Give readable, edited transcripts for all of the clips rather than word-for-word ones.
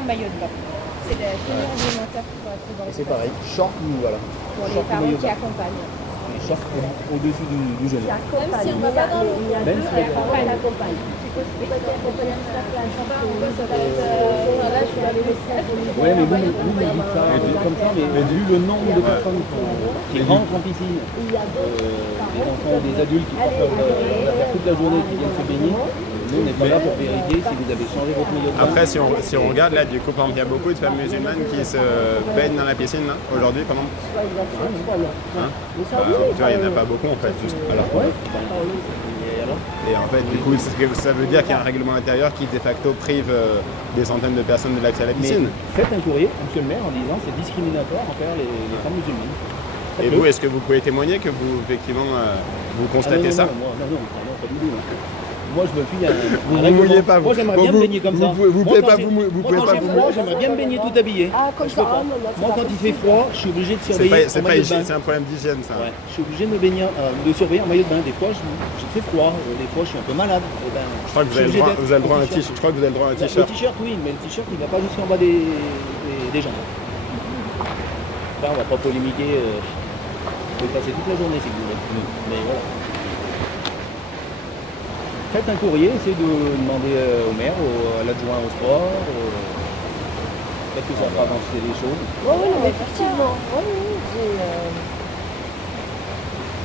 en maillot de bain. C'est la tenue réglementaire pour dans Et c'est pareil, short ou voilà. pour les Short ou parents maillot de qui bain. accompagnent. Et short au-dessus du genou. Même si on va pas dans le Il y a Même deux si les parents parents qui l'accompagnent. accompagnent. C'est quoi accompagner toute la plage? Ça va être, là, je vais aller laisser à Ouais, mais vous me dites ça comme ça, mais vu le nombre de personnes qui rentrent en piscine, des enfants, des adultes qui portent leur affaire toute la journée, qui viennent se baigner, nous on n'est pas là pour vérifier si vous avez changé votre maillot de bain. Après, si on regarde là, du coup, par exemple, il y a beaucoup de femmes musulmanes qui se baignent dans la piscine là, aujourd'hui, par exemple. Hein tu vois, il n'y en a pas beaucoup en fait. Juste. Alors, et en fait, du coup, ça veut dire qu'il y a un règlement intérieur qui de facto prive des centaines de personnes de l'accès à la Mais piscine. faites un courrier, monsieur le maire, en disant c'est discriminatoire envers les femmes musulmanes. Et vous, est-ce que vous pouvez témoigner que vous, effectivement, vous constatez ça? Non, pas du tout. Moi, je me fie à Vous ne mouillez pas, vous. Moi, j'aimerais bien me baigner comme ça. Vous pouvez pas vous Moi, j'aimerais bien me baigner tout habillé. Ah, comme Je ça, peux pas. non, c'est Moi, pas quand il possible. fait froid, je suis obligé de surveiller en maillot de bain. C'est un problème d'hygiène, ça. Ouais, je suis obligé de me baigner, de surveiller en maillot de bain. Des fois, j'ai fait froid. Des fois, je suis un peu malade. Et ben, Je crois que vous avez le droit à un t-shirt. Je crois que vous avez le droit à un Le t-shirt. t-shirt, oui, mais le t-shirt, il va pas jusqu'en bas des jambes. Là, on va pas polémiquer. Vous pouvez passer toute la journée si vous voulez. Mais voilà. Faites un courrier, essayez de demander au maire, à l'adjoint au sport. Peut-être que ça fera avancer les choses. Oui, oui, mais effectivement. Oui, oui,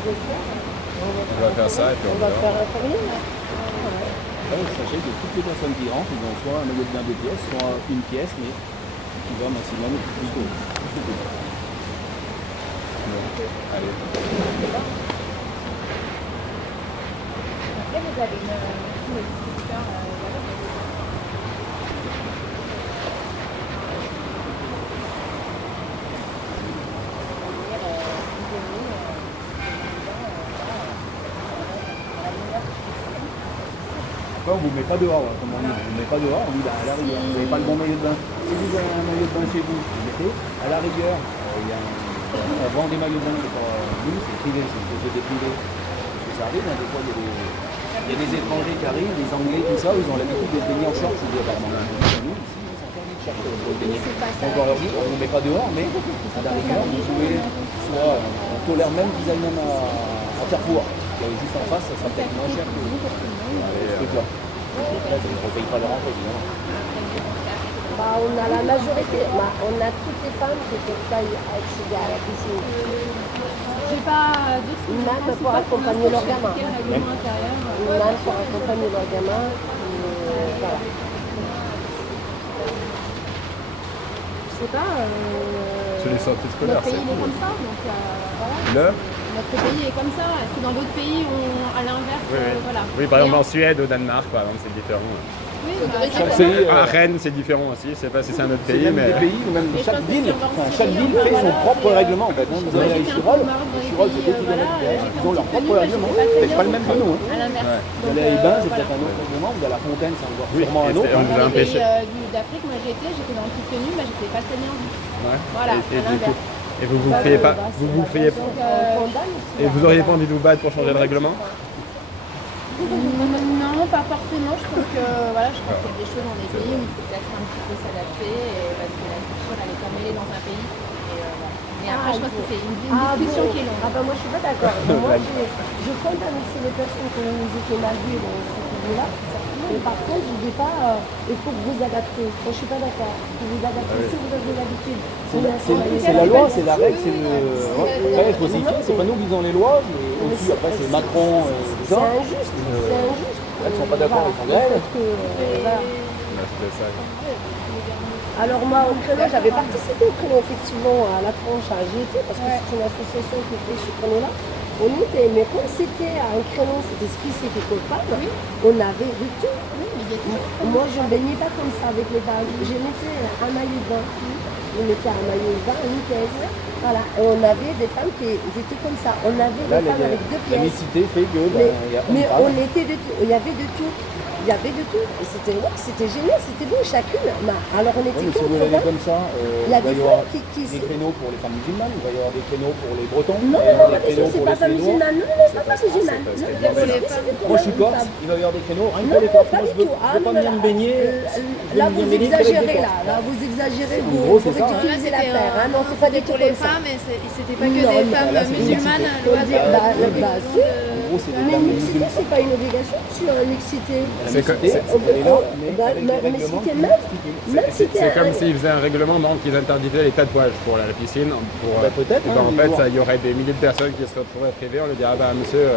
On va faire ça et puis on on va verra. faire un courrier. Après, sachez que toutes les personnes qui rentrent, ils ont soit un maillot de bain de pièces, soit une pièce, mais qui va maximum plus que Allez. Après, vous avez une discussion Après, on ne vous met pas dehors, comme on dit. On ne met pas dehors, on dit à la rigueur. Vous n'avez pas le bon maillot de bain. Si vous avez un maillot de bain chez vous, vous le mettez. À la rigueur, on vend des maillots de bain, c'est pas nous, c'est privé, c'est une société privée. Parce que ça arrive, hein, des fois, il y a des étrangers qui arrivent, des Anglais, tout ça, ils ont l'habitude de se baigner en short. Je dis, apparemment, nous, ici, c'est interdit de short pour se baigner. Donc, on leur dit, on ne vous met pas dehors, mais à la rigueur, vous pouvez, soit, on tolère même qu'ils aillent même à Carrefour. Juste en face, ça sera peut-être moins cher que toi. Là, ça ne repaye pas leur entrée, évidemment. Bah, on a la majorité, on a toutes les femmes qui peuvent pas accéder à la piscine. J'ai pas d'autres Même pour accompagner leur gamin. règlement intérieur. Même pour accompagner leur gamin. Voilà. Je sais pas. C'est les sorties scolaires, Notre pays c'est il est comme ça, donc voilà. Notre pays est comme ça. Est-ce que dans d'autres pays, à l'inverse, voilà. Oui, par exemple en Suède, au Danemark, par exemple, c'est différent. Oui, À Rennes, c'est différent aussi. Je sais pas si c'est un autre pays, Même mais. des pays, ou même Mais je chaque pense que ville, si on va en chaque Syrie, ville on va, fait son voilà, propre règlement. En fait. Vous Moi, avez à j'étais un peu Chirol, au Maroc dans les Chirol, c'est 2 pays, kilomètres voilà, derrière. j'étais Ils ont en leur petite propre tenue, règlement. moi, j'étais C'est pas le même que nous. à l'inverse. Vous allez à Ibin, c'est peut-être un autre règlement. Vous allez à La Fontaine, c'est encore sûrement un autre. on vous a Dans les empêché. pays d'Afrique, moi j'étais dans une petite tenue, mais j'étais pas très bien vue. Ouais. Voilà, Et à du coup, l'inverse. et vous feriez pas, vous feriez pas, et vous auriez pas envie de vous battre pour changer le règlement? Non, pas forcément. Je pense que voilà, je pense qu'il y a des choses dans des pays où il faut peut-être un petit peu s'adapter parce que la culture elle est pas mêlée dans un pays. Et, voilà. Mais après, je pense que c'est une discussion qui est longue. Ah bah moi je suis pas d'accord. Moi je condamne aussi les personnes qui ont été mal vues dans ce pays-là. Mais par contre, je dis pas il faut que vous adaptez. Moi je suis pas d'accord. Il faut vous adapter si vous avez l'habitude. C'est la loi, c'est la règle, c'est le. Ouais, il faut s'y fier, c'est pas nous qui faisons les lois, mais au-dessus, après, c'est Macron, tout C'est ça. injuste, c'est injuste. Elles ne sont pas d'accord, elles font grève. Alors moi, au créneau, j'avais participé au créneau, effectivement, à la tranche à GT, parce que c'est une association qui fait ce créneau-là. On était, mais comme c'était un créneau, c'était spécifique aux femmes, on avait de tout. Moi, je ne baignais pas comme ça avec les femmes. Je mettais un maillot de bain, je mettais un maillot de bain, une pièce. Voilà. Et on avait des femmes qui étaient comme ça. On avait des femmes avec deux La pièces. mixité fait que. Mais on était de tout. Il y avait de tout. Il y avait de tout. Et c'était génial, c'était beau, chacune. Alors on était Oui, mais si vous 80. allez comme ça, Il y a va des y avoir femmes qui des créneaux pour les femmes musulmanes, il va y avoir des créneaux pour les bretons, Non, il va y avoir non, des créneaux c'est pour pas les femme Suédois. musulmane. Non, c'est pas musulmane. Moi je suis corse, il va y avoir des créneaux rien que Non, pour les corses. pas Moi du je veux tout. pas venir me baigner. Là, vous exagérez, là, vous exagérez, En vous gros, c'est ça, hein. ridiculisez l'affaire. Hein. Non, c'est pas du tout pour les comme ça. femmes, et c'était pas que Non, des non, femmes là, c'est musulmanes. une On dit, bah, si. En gros, c'est des Mais dames mixité, musulmanes. c'est pas une obligation sur un mixité. C'est que- Elle est là, mais avec des Mais règlements si t'es qui même, stipulent. même si t'es C'est comme s'ils faisaient un règlement, donc ils interdisaient les tatouages pour la piscine. Bah, peut-être, et ben, hein, en fait, voir. il y aurait des milliers de personnes qui se retrouveraient privées. On leur dirait, ah bah monsieur,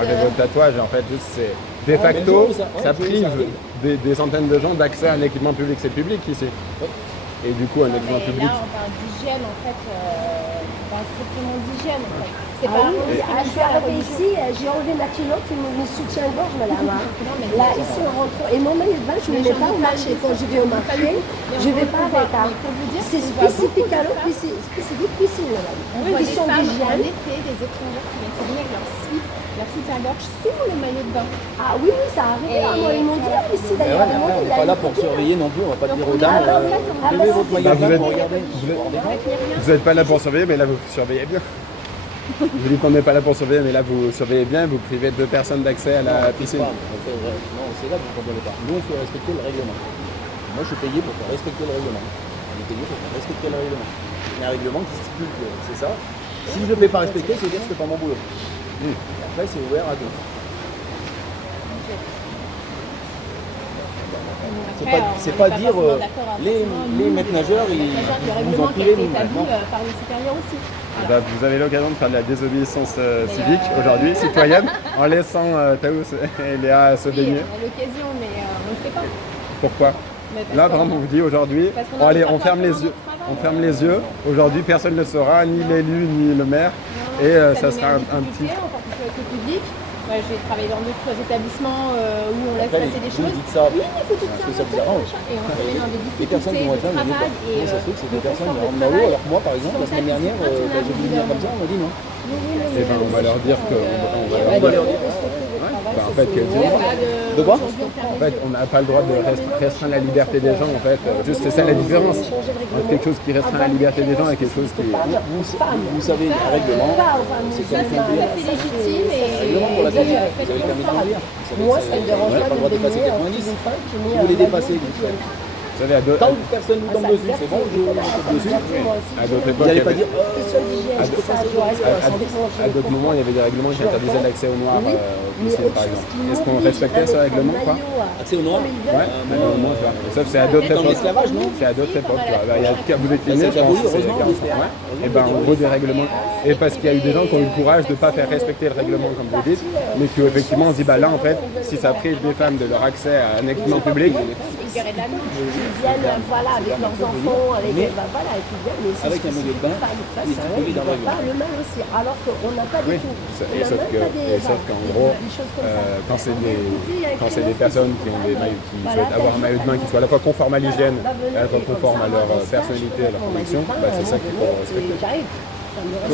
enlevez votre tatouage. Et en fait, juste c'est de facto, mais ça- ouais, ça je vois prive ça. des centaines de gens d'accès à un équipement public. C'est public ici. Et du coup, un équipement Mais public. là, on parle d'hygiène, en fait. On parle strictement d'hygiène, en fait. C'est Ah pas oui, on discrimine je suis pas la arrivée religion. ici, j'ai enlevé ma culotte et mes soutiens-gorge, madame. mais Là, c'est- ici, on rentre. Et mon maillot de bain, je ne le mets pas au marché. Quand je vais au marché, je ne vais pas avec. Hein. Mais pour vous dire, C'est on voit beaucoup spécifique de à l'eau, femmes- spécifique piscine, madame. On voit des Question femmes en d'hygiène. été, des étrangères qui viennent se baigner avec leur soutien-gorge sous le maillot de bain. Ah oui, oui, ça arrive. Et Moi, ils m'ont dit ici, Mais d'ailleurs. ouais, mais après, on n'est pas là pour surveiller non plus, on va pas dire aux Donc, dames, en fait, on- levez votre maillot de Bah, bain vous pour êtes- regarder. Vous n'êtes pas là pour surveiller, mais là vous surveillez bien. Je dis qu'on n'est pas là pour surveiller, mais là vous surveillez bien, vous privez deux personnes d'accès à la piscine. Non, c'est là que vous ne comprenez pas. Nous, il faut respecter le règlement. Moi, je suis payé pour faire respecter le règlement. On est payé pour faire respecter le règlement. Il y a un règlement qui stipule que c'est ça. Si je ne le fais pas respecter, c'est dire que je ne fais pas mon boulot. Après, c'est ouvert à tous. C'est pas dire les maîtres nageurs, Le vous règlement en qui a tirez été vous. établi Non. par les supérieurs aussi. Eh ben, vous avez l'occasion de faire de la désobéissance civique aujourd'hui, citoyenne, en laissant Taous et Léa se Oui, baigner. on a l'occasion, mais on ne le fait pas. Pourquoi? Mais parce Là, que- par exemple, on vous dit aujourd'hui, Parce qu'on bon, a allez, pas on ferme fait les un yeux. autre travail. On ferme les yeux. Aujourd'hui, personne ne le saura, ni l'élu, ni le maire. Et ça nous met sera en un petit. difficulté en particulier avec le public. Moi, j'ai travaillé dans d'autres établissements où on laisse Après, passer des vous choses. dites ça, Oui, il faut tout parce ça. que ça vous arrange. Et on se met dans des Les personnes difficultés qui vont de être là, vous dites, travail et comment ça se fait que c'est de des personnes qui confort de rentrent là-haut, travail. alors que moi, par exemple, la semaine dernière, j'ai voulu venir comme ça, on m'a dit non. Et ben, on va leur dire que. On va On va leur leur dire. dire. Bah, en fait, que Il y a pas De quoi En fait, on n'a pas le droit de restreindre la liberté des gens, en fait. Juste, c'est ça la différence. Entre quelque chose qui restreint la liberté des gens et quelque chose qui. Vous savez, un règlement, c'est Ça, comme c'est tout à fait légitime et règlement pour la et télé, faites vous avez le permis de confiance. conduire. Moi, ça me dérange On n'a pas pas le droit de de dépasser baigner en 90. cuisine femme qui Si met vous les un dépassez, maillot Vous savez, tant que personne ne vous tombe dessus, c'est bon, je vous tombe dessus. à d'autres Vous époques, n'allez il y pas avait- dire, Question d'hygiène, je fais ça, je reste sans dépenser. à d'autres moments, il y avait des règlements qui interdisaient l'accès aux noirs Oui, aux mais piscines, autre par chose exemple. qui Est-ce qu'on m'oblige respectait à ce mettre un règlement, quoi? maillot à- accès aux noirs. comme il vient. Ouais, malheureusement, tu vois. Sauf c'est à d'autres Dans époques. l'esclavage, non? C'est à d'autres époques, tu vois. Bah, il y a- vous étiez né, Ça, je pense, oui, heureusement, c'est 40 ans. Et ben, en gros, des règlements. Et parce qu'il y a eu des gens qui ont eu le courage de ne pas faire respecter le règlement, comme vous dites, mais qui effectivement se dit, bah là, en fait, si ça prive des femmes de leur accès à un équipement public, Ils viennent, voilà, avec leurs enfants, avec, Mais bah, voilà, et puis bien, mais c'est avec un maillot de bain, ça, il est ça, stipulé ils dans le voient pas le mal aussi, alors qu'on n'a pas du oui. tout. Et sauf qu'en gros, quand c'est des personnes qui ont des maillots, qui souhaitent avoir un maillot de bain qui soit à la fois conforme à l'hygiène, et à la fois conforme à leur personnalité, à leur conviction, bah, c'est ça qu'il faut respecter.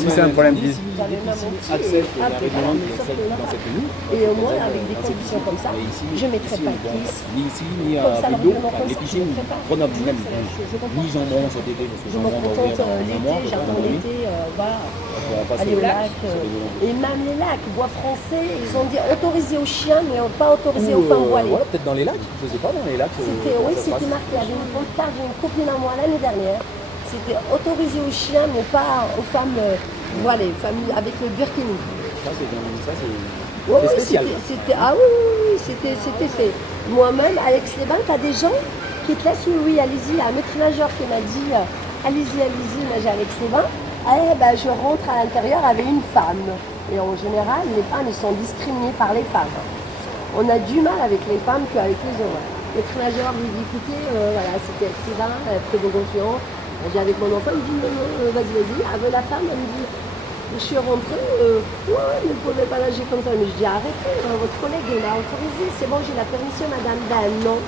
Si c'est un problème accepte les règlements qui acceptent dans cette tenue. Et au moins, avec des conditions comme ça, Mais ici, je ne mettrai ici, pas on de vend kiss. ni ici, ni Comme ça, à le Bordeaux, règlement enfin, comme les ça, piscines, je ne ferai pas. Grenoble même, Je comprends. ni jambon cet été, parce que Je me jambon va ouvrir contente dans un l'été, mois, j'attends dans un l'été, voilà. On pourra passer Aller au au lac. sur les volants. Et même les lacs, bois français, ils ont dit autorisé aux chiens, mais pas autorisé aux femmes voilées. Voilà, peut-être dans les lacs, je sais pas, dans les lacs. C'était, oui, ça se c'était passe. marqué. Il y avait une pancarte d'une copine à moi l'année dernière. C'était autorisé aux chiens, mais pas aux femmes voilées, femmes avec le burkini. Ça, c'est Oui, oui, spécial. ah oui, oui, oui, c'était fait. Moi-même, à Aix-les-Bains, tu as des gens qui te laissent, oui, allez-y, un maître nageur qui m'a dit, allez-y, nager à Aix-les-Bains. Eh ben, je rentre à l'intérieur avec une femme. Et en général, les femmes, elles sont discriminées par les femmes. On a du mal avec les femmes qu'avec les hommes. Le maître nageur lui dit, écoutez, voilà, c'était Aix-les-Bains, très bon confiant. J'ai avec mon enfant, il me dit, non, vas-y. Avec la femme, elle me dit, je suis rentrée, ouais, mais vous ne pouvez pas nager comme ça. Mais je dis, arrêtez, votre collègue il m'a autorisé, c'est bon, j'ai la permission, madame. Ben non.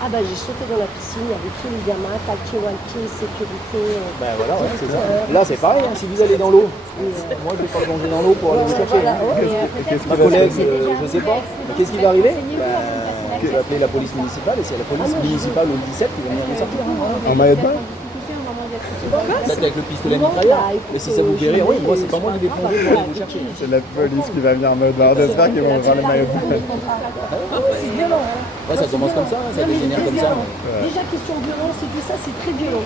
Ah bah j'ai sauté dans la piscine, il y avait tous les gamins, calcio al pied, sécurité. Ben voilà, ouais, c'est ça. Là c'est pareil, hein, si vous allez dans l'eau, moi je ne vais pas plonger dans l'eau pour aller vous chercher. Voilà, ouais. Ma collègue, je ne sais pas, mais qu'est-ce qui va arriver? Je vais appeler la police municipale et c'est la police municipale au 17 qui va venir nous sortir. En maillot de bain? Peut-être avec le pistolet mitrailleur. Mais si ça vous fait rire, oui, moi c'est pas moi qui vais plonger pour aller vous chercher. C'est la police qui va venir en mode bain. J'espère qu'ils vont ouvrir le maillot de bain. C'est violent. Hein. Ouais, ça commence comme ça, ça dégénère comme ça. Déjà question violence et tout ça, c'est très violent.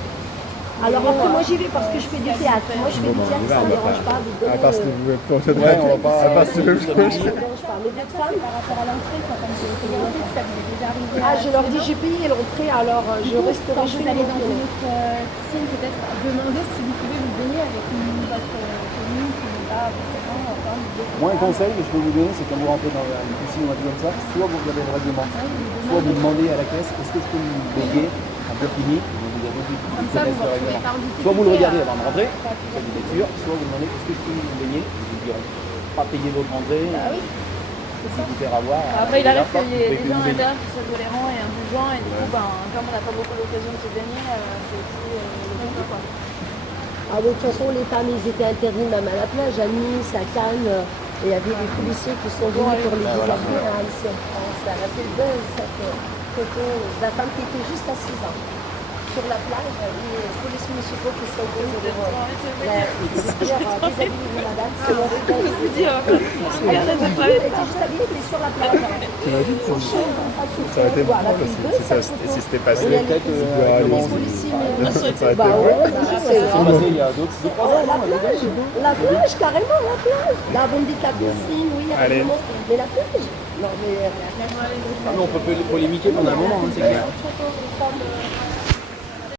Alors après moi j'y vais parce que je fais du théâtre. Moi je fais du théâtre, ça ne me dérange pas de donner... À part si vous voulez plonger Ouais, on va pas. À part si vous voulez plonger. Ça me dérange pas. Mais d'autres femmes, Par rapport à l'entrée, quand on s'est présenté, ça vous est déjà arrivé. ah je leur dis j'ai payé l'entrée, alors je resterai Quand chez vous allez dans les une autre piscine, peut-être demander si vous pouvez vous baigner avec votre commune qui n'est pas forcément comme Moi, un conseil que je peux vous donner, c'est quand vous rentrez dans une piscine ou un truc comme ça, soit vous regardez le règlement, soit vous demandez à la caisse est-ce que je peux me baigner en bikini. Vous avez dit, comme ça, vous ne retrouvez pas en difficulté. soit vous le regardez avant de rentrer, ça vous est sûr, soit vous demandez est-ce que je peux me baigner. Ils vous diront pas payer votre entrée, si vous faire avoir. Après, il arrive là, qu'il y ait vous des pouvez gens à plus vous baigner. l'intérieur qui soient tolérants et indulgents, et du coup, comme on n'a pas beaucoup l'occasion de se baigner, c'est aussi le but, quoi. Ah de toute façon, les femmes, ils étaient interdits même à la plage, à Nice, à Cannes. Et il y avait des policiers qui sont venus pour les déshabiller ici en France. Ça a fait le buzz, cette photo de la femme qui était juste assise sur la plage. Les polices municipaux qui sont venus pour déshabiller madame. Elle était juste habillée, elle était sur la plage. T'imagines ça aurait été marrant si c'était passé. Peut-être Les policiers, Ça aurait été bah bon. ouais, c'est il y a d'autres 2-3 ans. la plage, carrément, la plage. Là, vous me dites la piscine, oui, il y a Allez. tout le monde. Mais la plage. Non, mais Ah, mais on peut polémiquer pendant un moment, hein, c'est clair. les femmes,